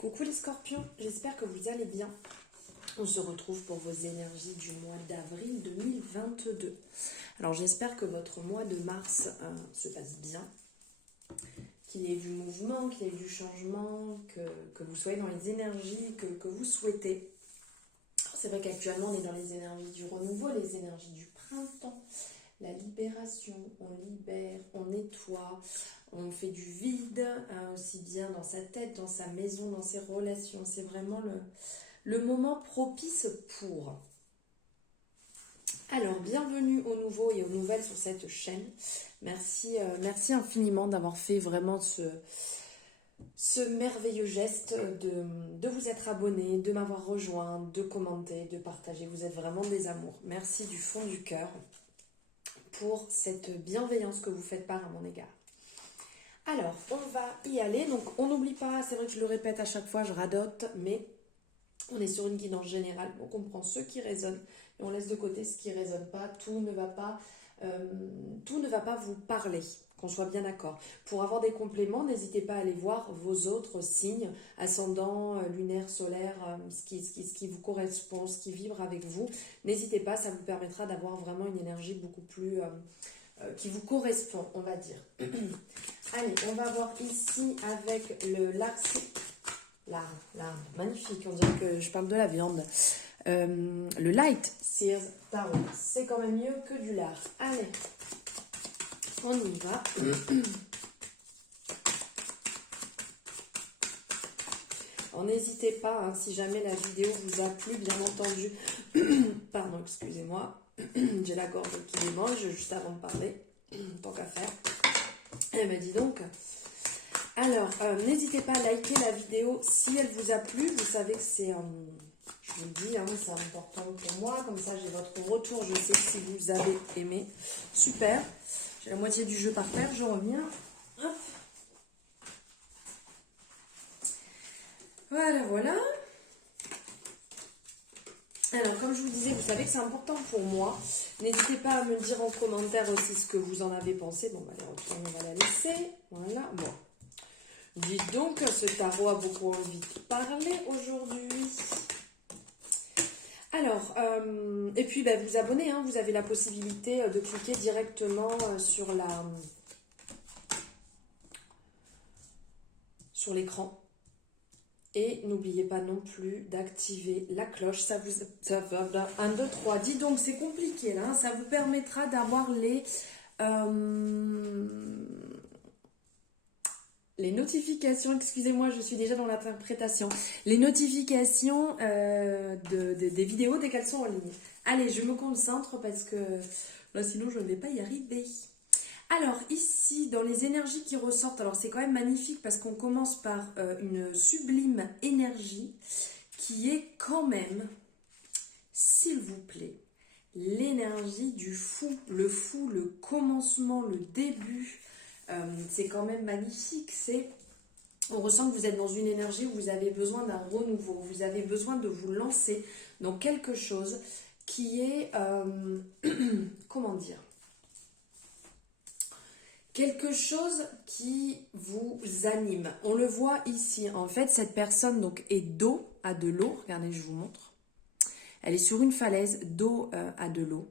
Coucou les scorpions, j'espère que vous allez bien. On se retrouve pour vos énergies du mois d'avril 2022. Alors j'espère que votre mois de mars se passe bien, qu'il y ait du mouvement, qu'il y ait du changement, que vous soyez dans les énergies que vous souhaitez. C'est vrai qu'actuellement on est dans les énergies du renouveau, les énergies du printemps, la libération, on libère, on nettoie, on fait du vide, aussi bien dans sa tête, dans sa maison, dans ses relations. C'est vraiment le moment propice pour. Alors, bienvenue aux nouveaux et aux nouvelles sur cette chaîne. Merci infiniment d'avoir fait vraiment ce merveilleux geste de vous être abonné, de m'avoir rejoint, de commenter, de partager. Vous êtes vraiment des amours. Merci du fond du cœur pour cette bienveillance que vous faites part à mon égard. Alors, on va y aller. Donc, on n'oublie pas, c'est vrai que je le répète à chaque fois, je radote, mais on est sur une guidance générale. Donc, on prend ce qui résonne et on laisse de côté ce qui ne résonne pas. Tout ne va pas vous parler, qu'on soit bien d'accord. Pour avoir des compléments, n'hésitez pas à aller voir vos autres signes, ascendant, lunaire, solaire, ce qui vous correspond, ce qui vibre avec vous. N'hésitez pas, ça vous permettra d'avoir vraiment une énergie beaucoup plus... qui vous correspond, on va dire. Allez, on va voir ici avec le l'axe. Là, magnifique, on dirait que je parle de la viande. Le Light Sears Tarot, c'est quand même mieux que du lard. Allez, on y va. N'hésitez pas, hein, si jamais la vidéo vous a plu, bien entendu. Pardon, excusez-moi. J'ai la gorge qui démange juste avant de parler, tant qu'à faire. Elle m'a dit donc. Alors, n'hésitez pas à liker la vidéo si elle vous a plu. Vous savez que c'est, je vous le dis, hein, c'est important pour moi. Comme ça, j'ai votre retour. Je sais si vous avez aimé. Super. J'ai la moitié du jeu par terre. Je reviens. Hop. Voilà. Alors, comme je vous disais, vous savez que c'est important pour moi. N'hésitez pas à me dire en commentaire aussi ce que vous en avez pensé. Bon, allez, on va la laisser. Voilà, bon. Dites donc, ce tarot a beaucoup envie de parler aujourd'hui. Alors, et puis vous abonner, hein, vous avez la possibilité de cliquer directement sur l'écran. Et n'oubliez pas non plus d'activer la cloche. Ça va. 1, 2, 3. Dis donc, c'est compliqué là. Hein, ça vous permettra d'avoir les notifications. Excusez-moi, je suis déjà dans l'interprétation. Les notifications des vidéos dès qu'elles sont en ligne. Allez, je me concentre parce que là, sinon, je ne vais pas y arriver. Alors, ici, dans les énergies qui ressortent, alors c'est quand même magnifique parce qu'on commence par une sublime énergie qui est quand même, s'il vous plaît, l'énergie du fou, le commencement, le début. C'est quand même magnifique. On ressent que vous êtes dans une énergie où vous avez besoin d'un renouveau, vous avez besoin de vous lancer dans quelque chose qui est, comment dire, quelque chose qui vous anime. On le voit ici. En fait, cette personne donc est dos à de l'eau. Regardez, je vous montre. Elle est sur une falaise, dos à de l'eau.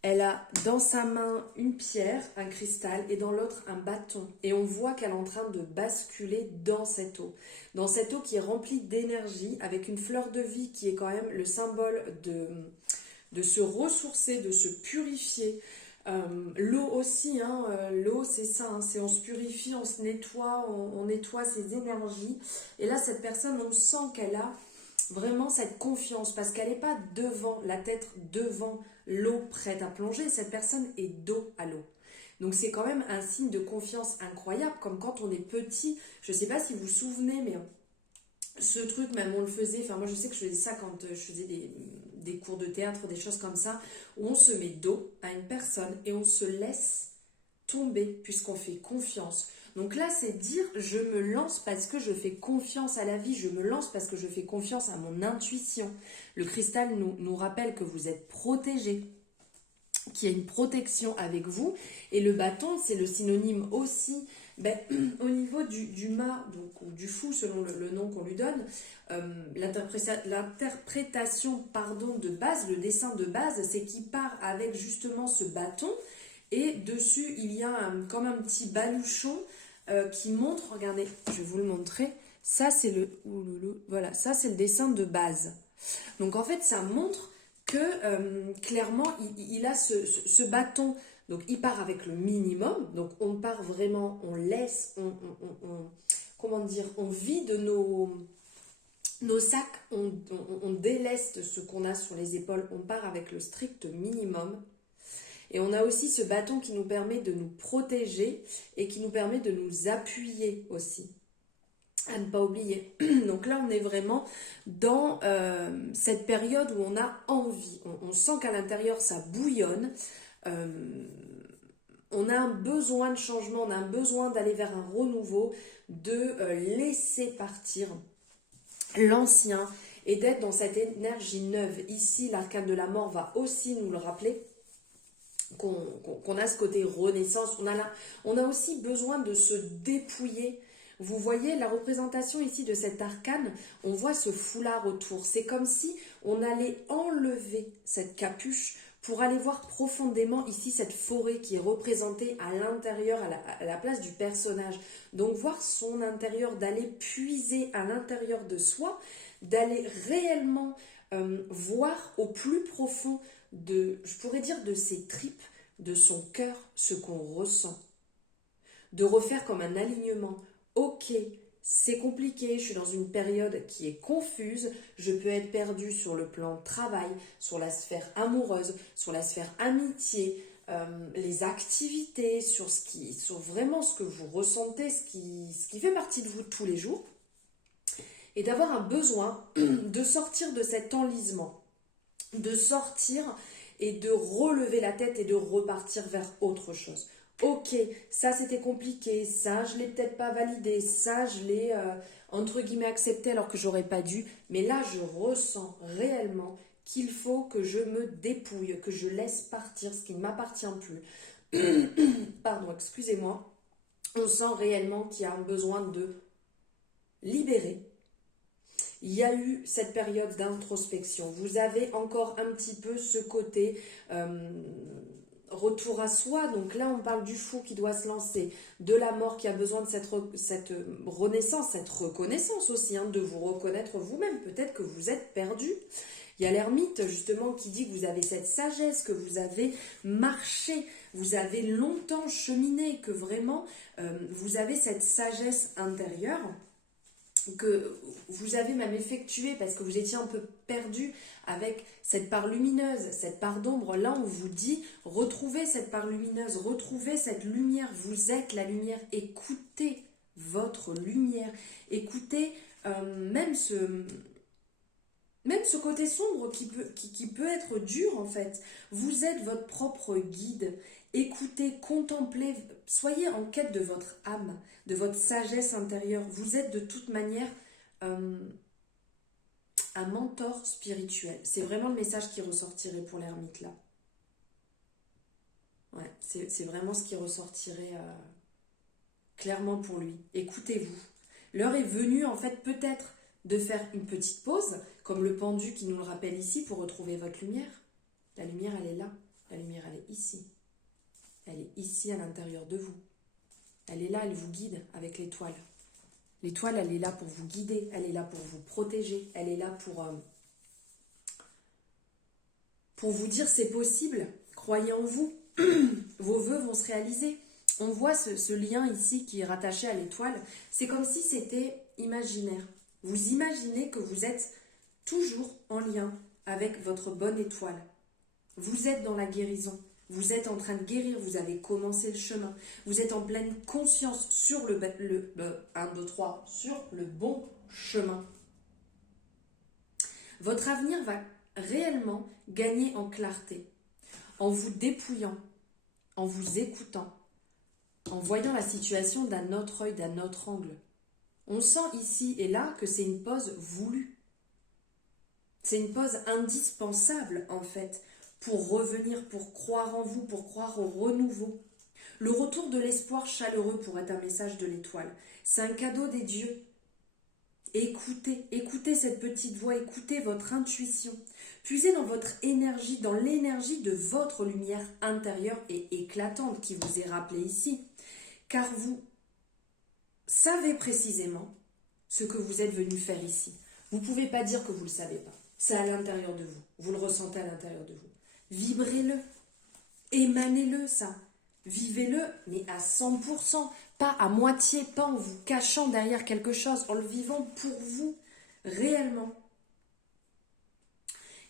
Elle a dans sa main une pierre, un cristal, et dans l'autre un bâton. Et on voit qu'elle est en train de basculer dans cette eau. Dans cette eau qui est remplie d'énergie, avec une fleur de vie qui est quand même le symbole de se ressourcer, de se purifier. L'eau aussi, hein, l'eau c'est ça, hein, c'est on se purifie, on se nettoie, on nettoie ses énergies. Et là, cette personne, on sent qu'elle a vraiment cette confiance parce qu'elle n'est pas devant, la tête devant l'eau prête à plonger. Cette personne est dos à l'eau. Donc c'est quand même un signe de confiance incroyable, comme quand on est petit. Je ne sais pas si vous vous souvenez, mais ce truc, même on le faisait, enfin moi je sais que je faisais ça quand je faisais des cours de théâtre, des choses comme ça, où on se met dos à une personne et on se laisse tomber puisqu'on fait confiance. Donc là, c'est dire je me lance parce que je fais confiance à la vie, je me lance parce que je fais confiance à mon intuition. Le cristal nous rappelle que vous êtes protégé, qu'il y a une protection avec vous. Et le bâton, c'est le synonyme aussi Ben, au niveau du mât, donc, ou du fou selon le nom qu'on lui donne, l'interprétation pardon, de base, le dessin de base, c'est qu'il part avec justement ce bâton et dessus il y a comme un petit baluchon qui montre, regardez, je vais vous le montrer, ça c'est voilà, ça c'est le dessin de base. Donc en fait ça montre que clairement il a ce bâton, donc il part avec le minimum, donc on part vraiment, on laisse, comment dire, on vide nos sacs, on déleste ce qu'on a sur les épaules, on part avec le strict minimum. Et on a aussi ce bâton qui nous permet de nous protéger et qui nous permet de nous appuyer aussi. À ne pas oublier. Donc là, on est vraiment dans cette période où on a envie. On sent qu'à l'intérieur, ça bouillonne. On a un besoin de changement, on a un besoin d'aller vers un renouveau, de laisser partir l'ancien et d'être dans cette énergie neuve. Ici, l'arcane de la mort va aussi nous le rappeler. Qu'on a ce côté renaissance, on a aussi besoin de se dépouiller. Vous voyez la représentation ici de cet arcane, on voit ce foulard autour. C'est comme si on allait enlever cette capuche pour aller voir profondément ici cette forêt qui est représentée à l'intérieur, à la place du personnage. Donc voir son intérieur, d'aller puiser à l'intérieur de soi, d'aller réellement voir au plus profond je pourrais dire de ses tripes, de son cœur, ce qu'on ressent. De refaire comme un alignement. Ok, c'est compliqué, je suis dans une période qui est confuse, je peux être perdue sur le plan travail, sur la sphère amoureuse, sur la sphère amitié, les activités, sur vraiment ce que vous ressentez, ce qui fait partie de vous tous les jours, et d'avoir un besoin de sortir de cet enlisement, de sortir et de relever la tête et de repartir vers autre chose. Ok, ça c'était compliqué, ça je l'ai peut-être pas validé, ça je l'ai entre guillemets accepté alors que j'aurais pas dû, mais là je ressens réellement qu'il faut que je me dépouille, que je laisse partir ce qui ne m'appartient plus. Pardon, excusez-moi. On sent réellement qu'il y a un besoin de libérer. Il y a eu cette période d'introspection. Vous avez encore un petit peu ce côté retour à soi. Donc là, on parle du fou qui doit se lancer, de la mort qui a besoin de cette renaissance, cette reconnaissance aussi, de vous reconnaître vous-même. Peut-être que vous êtes perdu. Il y a l'ermite justement qui dit que vous avez cette sagesse, que vous avez marché, vous avez longtemps cheminé, que vraiment vous avez cette sagesse intérieure, que vous avez même effectué parce que vous étiez un peu perdu avec cette part lumineuse, cette part d'ombre. Là, on vous dit, retrouvez cette part lumineuse, retrouvez cette lumière. Vous êtes la lumière. Écoutez votre lumière. Écoutez même ce côté sombre qui peut être dur en fait. Vous êtes votre propre guide. Écoutez, contemplez, soyez en quête de votre âme, de votre sagesse intérieure. Vous êtes de toute manière un mentor spirituel. C'est vraiment le message qui ressortirait pour l'ermite là. Ouais, c'est vraiment ce qui ressortirait clairement pour lui. Écoutez-vous. L'heure est venue en fait peut-être de faire une petite pause, comme le pendu qui nous le rappelle ici, pour retrouver votre lumière. La lumière, elle est là. La lumière, elle est ici. Elle est ici à l'intérieur de vous. Elle est là, elle vous guide avec l'étoile. L'étoile, elle est là pour vous guider, elle est là pour vous protéger, elle est là pour vous dire c'est possible, croyez en vous, vos vœux vont se réaliser. On voit ce lien ici qui est rattaché à l'étoile, c'est comme si c'était imaginaire. Vous imaginez que vous êtes toujours en lien avec votre bonne étoile. Vous êtes dans la guérison. Vous êtes en train de guérir, vous avez commencé le chemin. Vous êtes en pleine conscience sur sur le bon chemin. Votre avenir va réellement gagner en clarté, en vous dépouillant, en vous écoutant, en voyant la situation d'un autre œil, d'un autre angle. On sent ici et là que c'est une pause voulue. C'est une pause indispensable en fait, pour revenir, pour croire en vous, pour croire au renouveau. Le retour de l'espoir chaleureux pourrait être un message de l'étoile. C'est un cadeau des dieux. Écoutez, écoutez cette petite voix, écoutez votre intuition. Puisez dans votre énergie, dans l'énergie de votre lumière intérieure et éclatante qui vous est rappelée ici. Car vous savez précisément ce que vous êtes venu faire ici. Vous ne pouvez pas dire que vous ne le savez pas. C'est à l'intérieur de vous. Vous le ressentez à l'intérieur de vous. Vibrez-le. Émanez-le, ça. Vivez-le, mais à 100%. Pas à moitié, pas en vous cachant derrière quelque chose, en le vivant pour vous, réellement.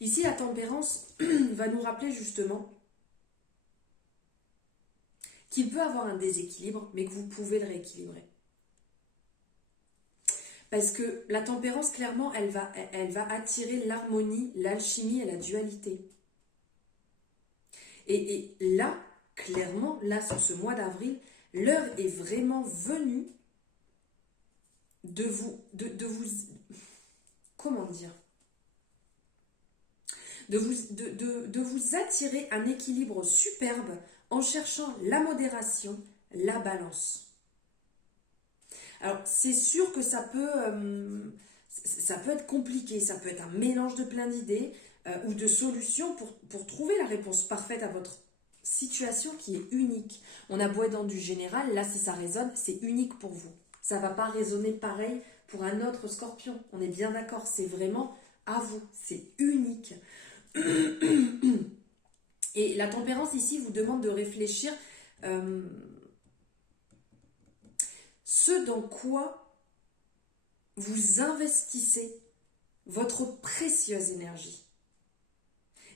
Ici, la tempérance va nous rappeler justement qu'il peut avoir un déséquilibre, mais que vous pouvez le rééquilibrer. Parce que la tempérance, clairement, elle va attirer l'harmonie, l'alchimie et la dualité. Et là, clairement, là, sur ce mois d'avril, l'heure est vraiment venue de vous, comment dire, de vous attirer un équilibre superbe en cherchant la modération, la balance. Alors, c'est sûr que ça peut être compliqué, ça peut être un mélange de plein d'idées ou de solutions pour trouver la réponse parfaite à votre situation qui est unique. On a beau être dans du général, là, si ça résonne, c'est unique pour vous. Ça ne va pas résonner pareil pour un autre scorpion. On est bien d'accord, c'est vraiment à vous, c'est unique. Et la tempérance ici vous demande de réfléchir ce dans quoi vous investissez votre précieuse énergie.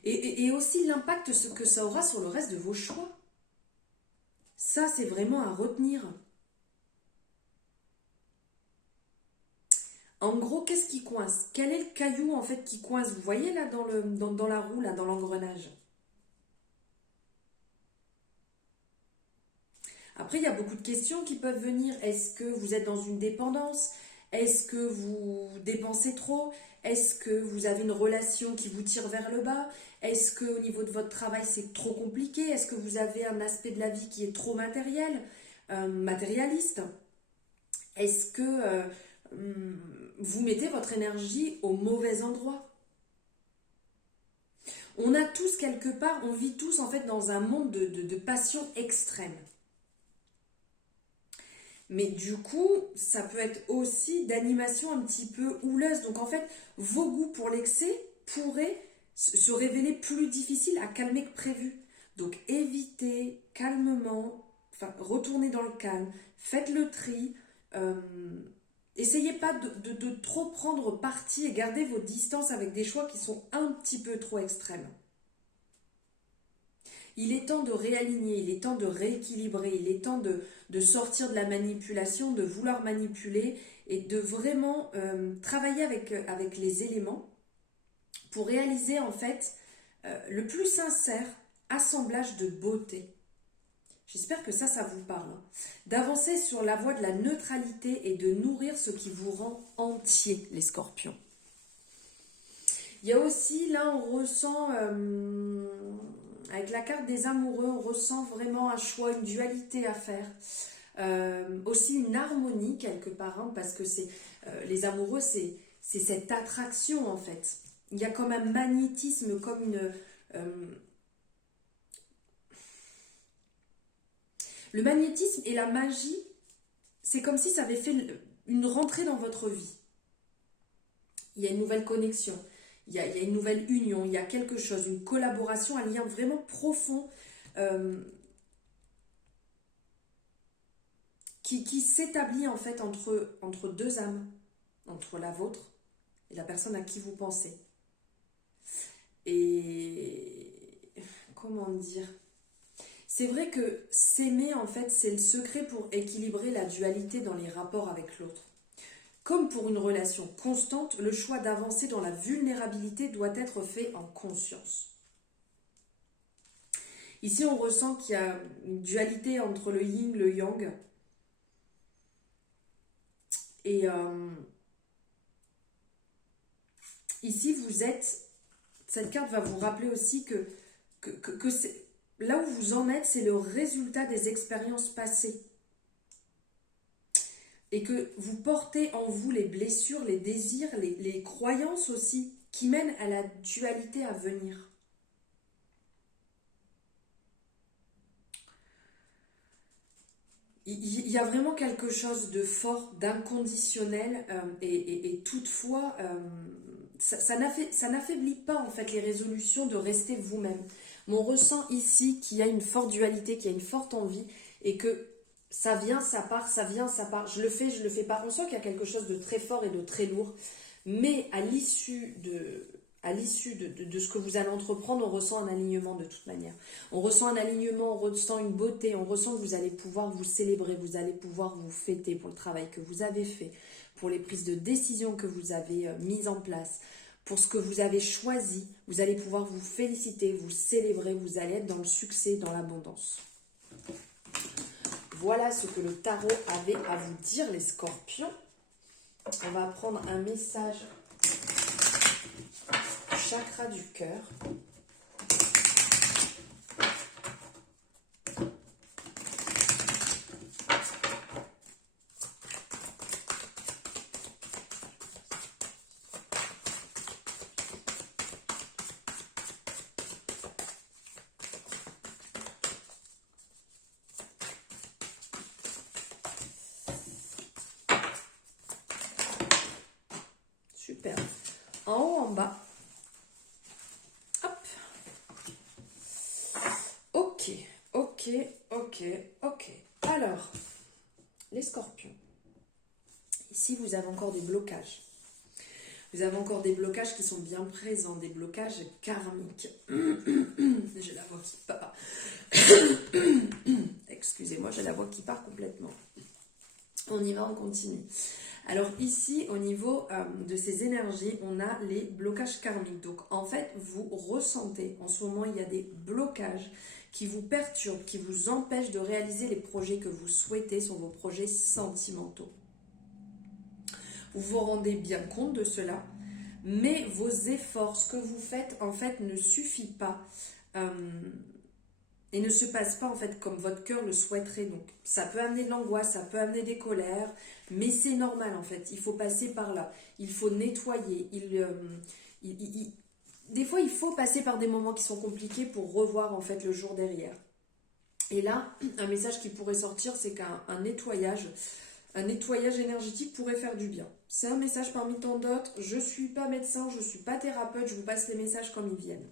Et aussi l'impact que ça aura sur le reste de vos choix. Ça, c'est vraiment à retenir. En gros, qu'est-ce qui coince? Quel est le caillou en fait qui coince? Vous voyez là dans la roue, là, dans l'engrenage. Après, il y a beaucoup de questions qui peuvent venir. Est-ce que vous êtes dans une dépendance? Est-ce que vous dépensez trop? Est-ce que vous avez une relation qui vous tire vers le bas? Est-ce qu'au niveau de votre travail, c'est trop compliqué? Est-ce que vous avez un aspect de la vie qui est trop matérialiste? Est-ce que vous mettez votre énergie au mauvais endroit? On a tous quelque part, on vit tous en fait dans un monde de passion extrême. Mais du coup, ça peut être aussi d'animation un petit peu houleuse. Donc en fait, vos goûts pour l'excès pourraient se révéler plus difficiles à calmer que prévu. Donc évitez calmement, enfin retournez dans le calme, faites le tri. Essayez pas de trop prendre parti et gardez vos distances avec des choix qui sont un petit peu trop extrêmes. Il est temps de réaligner, il est temps de rééquilibrer, il est temps de sortir de la manipulation, de vouloir manipuler et de vraiment travailler avec les éléments pour réaliser en fait le plus sincère assemblage de beauté. J'espère que ça vous parle. D'avancer sur la voie de la neutralité et de nourrir ce qui vous rend entier, les scorpions. Il y a aussi, là, on ressent, avec la carte des amoureux, on ressent vraiment un choix, une dualité à faire. Aussi une harmonie quelque part, hein, parce que les amoureux, c'est cette attraction en fait. Il y a comme un magnétisme, comme une... Le magnétisme et la magie, c'est comme si ça avait fait une rentrée dans votre vie. Il y a une nouvelle connexion, il y a une nouvelle union, il y a quelque chose, une collaboration, un lien vraiment profond qui s'établit en fait entre deux âmes, entre la vôtre et la personne à qui vous pensez. Et comment dire ? C'est vrai que s'aimer, en fait, c'est le secret pour équilibrer la dualité dans les rapports avec l'autre. Comme pour une relation constante, le choix d'avancer dans la vulnérabilité doit être fait en conscience. Ici, on ressent qu'il y a une dualité entre le yin et le yang. Et ici, cette carte va vous rappeler aussi que là où vous en êtes, c'est le résultat des expériences passées. Et que vous portez en vous les blessures, les désirs, les croyances aussi, qui mènent à la dualité à venir. Il y a vraiment quelque chose de fort, d'inconditionnel, et toutefois, ça n'affaiblit pas en fait les résolutions de rester vous-même. Mais on ressent ici qu'il y a une forte dualité, qu'il y a une forte envie, et que ça vient, ça part, ça vient, ça part. Je le fais pas. On sent qu'il y a quelque chose de très fort et de très lourd, mais à l'issue de ce que vous allez entreprendre, on ressent un alignement de toute manière. On ressent un alignement, on ressent une beauté, on ressent que vous allez pouvoir vous célébrer, vous allez pouvoir vous fêter pour le travail que vous avez fait, pour les prises de décision que vous avez mises en place, pour ce que vous avez choisi. Vous allez pouvoir vous féliciter, vous célébrer, vous allez être dans le succès, dans l'abondance. Voilà ce que le tarot avait à vous dire, les scorpions. On va prendre un message chakra du cœur. Super. En haut, en bas. Hop. Ok. Alors, les scorpions. Ici, vous avez encore des blocages. Vous avez encore des blocages qui sont bien présents, des blocages karmiques. J'ai la voix qui part. Excusez-moi, j'ai la voix qui part complètement. On y va, on continue. Alors ici, au niveau de ces énergies, on a les blocages karmiques. Donc en fait, vous ressentez, en ce moment, il y a des blocages qui vous perturbent, qui vous empêchent de réaliser les projets que vous souhaitez sur vos projets sentimentaux. Vous vous rendez bien compte de cela, mais vos efforts, ce que vous faites, en fait, ne suffit pas et ne se passe pas, en fait, comme votre cœur le souhaiterait. Donc, ça peut amener de l'angoisse, ça peut amener des colères, mais c'est normal, en fait. Il faut passer par là. Il faut nettoyer. Des fois, il faut passer par des moments qui sont compliqués pour revoir, en fait, le jour derrière. Et là, un message qui pourrait sortir, c'est qu'un nettoyage énergétique pourrait faire du bien. C'est un message parmi tant d'autres. Je ne suis pas médecin, je ne suis pas thérapeute, je vous passe les messages comme ils viennent.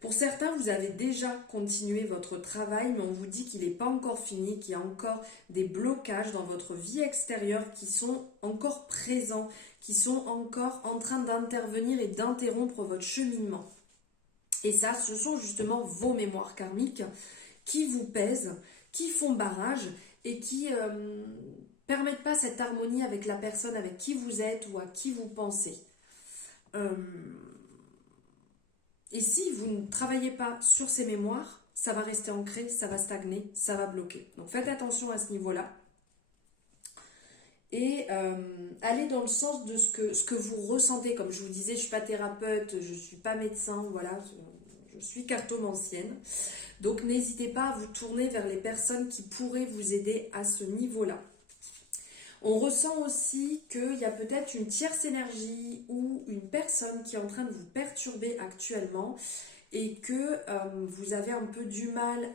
Pour certains, vous avez déjà continué votre travail, mais on vous dit qu'il n'est pas encore fini, qu'il y a encore des blocages dans votre vie extérieure qui sont encore présents, qui sont encore en train d'intervenir et d'interrompre votre cheminement. Et ça, ce sont justement vos mémoires karmiques qui vous pèsent, qui font barrage et qui permettent pas cette harmonie avec la personne avec qui vous êtes ou à qui vous pensez. Et si vous ne travaillez pas sur ces mémoires, ça va rester ancré, ça va stagner, ça va bloquer. Donc faites attention à ce niveau-là. Et allez dans le sens de ce que vous ressentez. Comme je vous disais, je ne suis pas thérapeute, je ne suis pas médecin, voilà, je suis cartomancienne. Donc n'hésitez pas à vous tourner vers les personnes qui pourraient vous aider à ce niveau-là. On ressent aussi qu'il y a peut-être une tierce énergie ou une personne qui est en train de vous perturber actuellement et que vous avez un peu du mal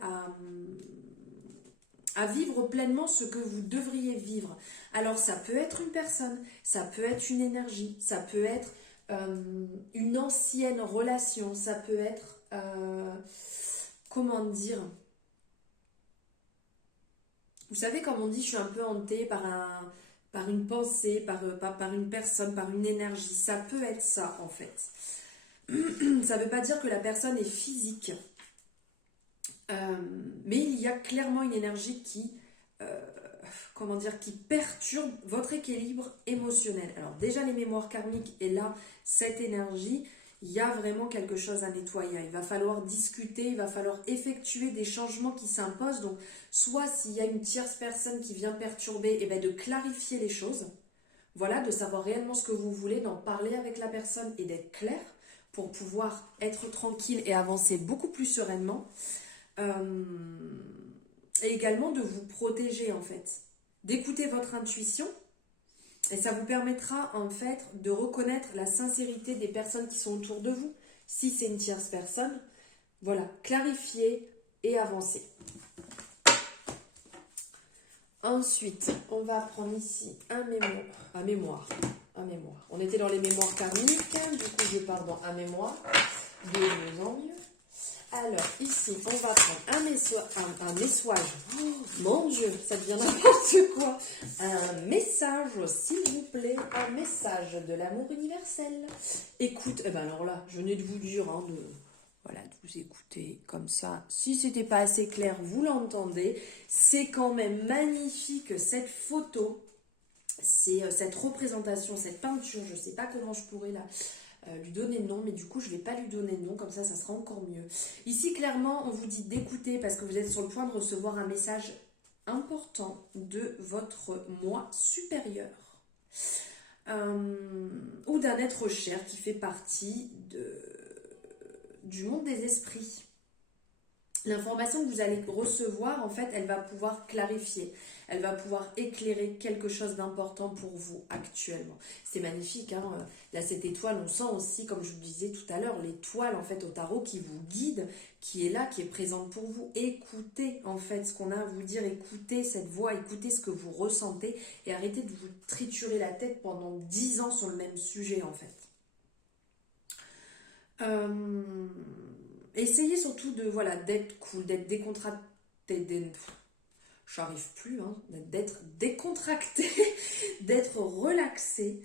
à vivre pleinement ce que vous devriez vivre. Alors ça peut être une personne, ça peut être une énergie, ça peut être une ancienne relation, ça peut être, comment dire, vous savez, comme on dit, je suis un peu hantée par une pensée, par une personne, par une énergie. Ça peut être ça, en fait. Ça ne veut pas dire que la personne est physique. Mais il y a clairement une énergie qui perturbe votre équilibre émotionnel. Alors déjà, les mémoires karmiques et là, cette énergie, il y a vraiment quelque chose à nettoyer. Il va falloir discuter, il va falloir effectuer des changements qui s'imposent. Donc, soit s'il y a une tierce personne qui vient perturber, et bien de clarifier les choses. Voilà, de savoir réellement ce que vous voulez, d'en parler avec la personne et d'être clair pour pouvoir être tranquille et avancer beaucoup plus sereinement. Et également de vous protéger en fait, d'écouter votre intuition. Et ça vous permettra en fait de reconnaître la sincérité des personnes qui sont autour de vous. Si c'est une tierce personne, voilà, clarifier et avancer. Ensuite, on va prendre ici un mémoire. On était dans les mémoires karmiques, du coup je pars dans un mémoire, de mieux en mieux. Alors, ici, on va prendre un message. Oh, mon Dieu, ça devient n'importe quoi. Un message, s'il vous plaît. Un message de l'amour universel. Écoute, alors là, je venais de vous dire, de vous écouter comme ça. Si c'était pas assez clair, vous l'entendez. C'est quand même magnifique, cette photo. C'est cette représentation, cette peinture. Je sais pas comment je pourrais lui donner le nom, mais du coup je ne vais pas lui donner le nom, comme ça sera encore mieux. Ici clairement on vous dit d'écouter parce que vous êtes sur le point de recevoir un message important de votre moi supérieur ou d'un être cher qui fait partie du monde des esprits. L'information que vous allez recevoir, en fait, elle va pouvoir clarifier, elle va pouvoir éclairer quelque chose d'important pour vous actuellement. C'est magnifique, hein. Là, cette étoile, on sent aussi, comme je vous disais tout à l'heure, l'étoile, en fait, au tarot qui vous guide, qui est là, qui est présente pour vous. Écoutez, en fait, ce qu'on a à vous dire, écoutez cette voix, écoutez ce que vous ressentez et arrêtez de vous triturer la tête pendant 10 ans sur le même sujet, en fait. Essayez surtout d'être cool, d'être décontracté, j'arrive plus, d'être décontracté, d'être relaxé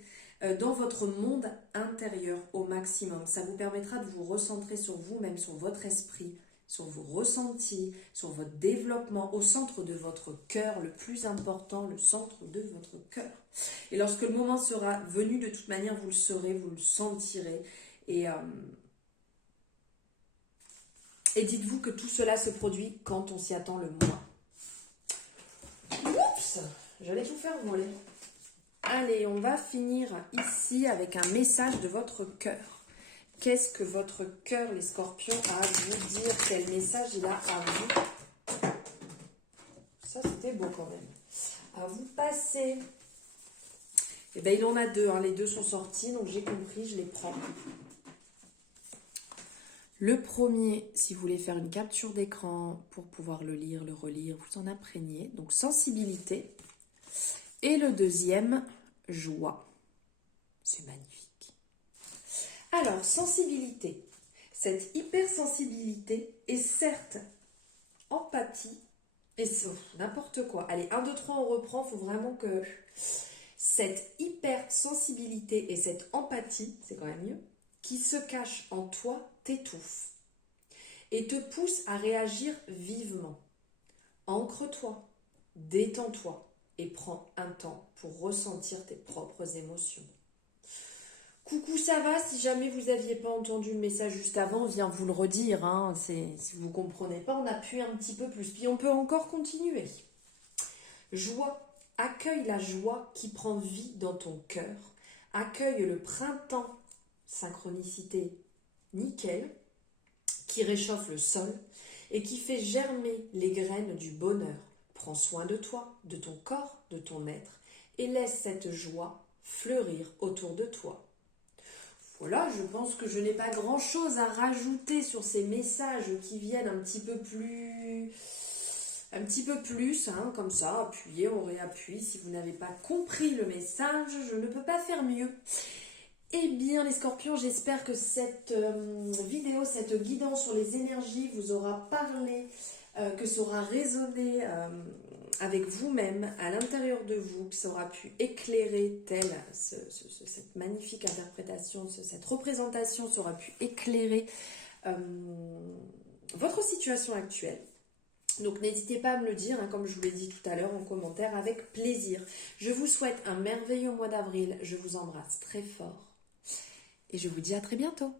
dans votre monde intérieur au maximum. Ça vous permettra de vous recentrer sur vous, même sur votre esprit, sur vos ressentis, sur votre développement, au centre de votre cœur, le plus important, le centre de votre cœur. Et lorsque le moment sera venu, de toute manière, vous le saurez, vous le sentirez. Et dites-vous que tout cela se produit quand on s'y attend le moins. Oups, j'allais tout faire voler. Allez, on va finir ici avec un message de votre cœur. Qu'est-ce que votre cœur, les scorpions, a à vous dire? Quel message il a à vous? Ça, c'était beau quand même. À vous passer. Eh bien, il en a deux. Les deux sont sortis, donc j'ai compris, je les prends. Le premier, si vous voulez faire une capture d'écran pour pouvoir le lire, le relire, vous en imprégnez. Donc, sensibilité. Et le deuxième, joie. C'est magnifique. Alors, sensibilité. Cette hypersensibilité est certes empathie et n'importe quoi. Allez, 1, 2, 3, on reprend. Il faut vraiment que cette hypersensibilité et cette empathie, c'est quand même mieux, qui se cache en toi, t'étouffe et te pousse à réagir vivement. Ancre-toi, détends-toi et prends un temps pour ressentir tes propres émotions. Coucou, ça va? Si jamais vous n'aviez pas entendu le message juste avant, viens vous le redire. Si vous ne comprenez pas, on appuie un petit peu plus. Puis on peut encore continuer. Joie. Accueille la joie qui prend vie dans ton cœur. Accueille le printemps. Synchronicité nickel, qui réchauffe le sol et qui fait germer les graines du bonheur. Prends soin de toi, de ton corps, de ton être et laisse cette joie fleurir autour de toi. Voilà, je pense que je n'ai pas grand-chose à rajouter sur ces messages qui viennent un petit peu plus, comme ça, appuyez, on réappuie. Si vous n'avez pas compris le message, je ne peux pas faire mieux. Eh bien les scorpions, j'espère que cette vidéo, cette guidance sur les énergies vous aura parlé, que ça aura résonné avec vous-même, à l'intérieur de vous, que ça aura pu éclairer cette magnifique interprétation, cette représentation, ça aura pu éclairer votre situation actuelle. Donc n'hésitez pas à me le dire, comme je vous l'ai dit tout à l'heure en commentaire, avec plaisir. Je vous souhaite un merveilleux mois d'avril, je vous embrasse très fort. Et je vous dis à très bientôt.